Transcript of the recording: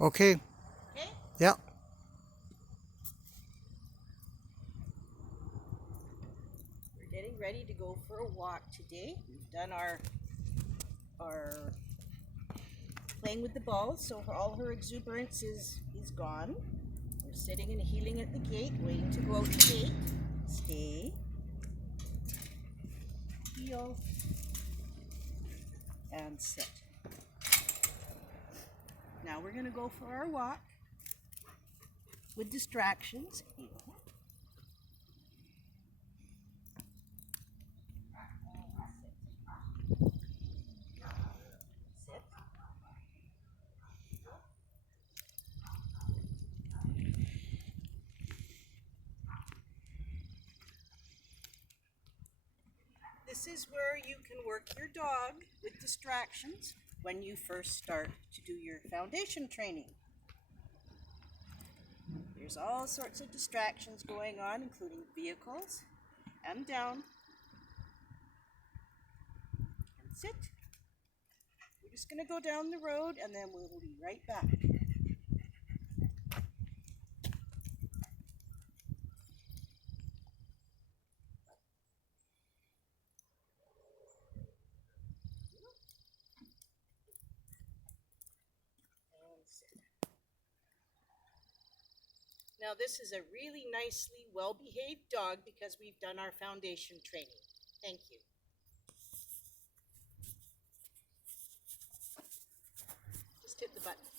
Okay. Okay? Yeah. We're getting ready to go for a walk today. We've done our playing with the balls, so all her exuberance is gone. We're sitting and healing at the gate, waiting to go out the gate. Stay. Heel. And sit. Now we're going to go for our walk with distractions. Heel. Sit. This is where you can work your dog with distractions when you first start to do your foundation training. There's all sorts of distractions going on, including vehicles, and down, and sit. We're just going to go down the road and then we'll be right back. And sit. Now this is a really nicely well-behaved dog because we've done our foundation training. Thank you. Just hit the button.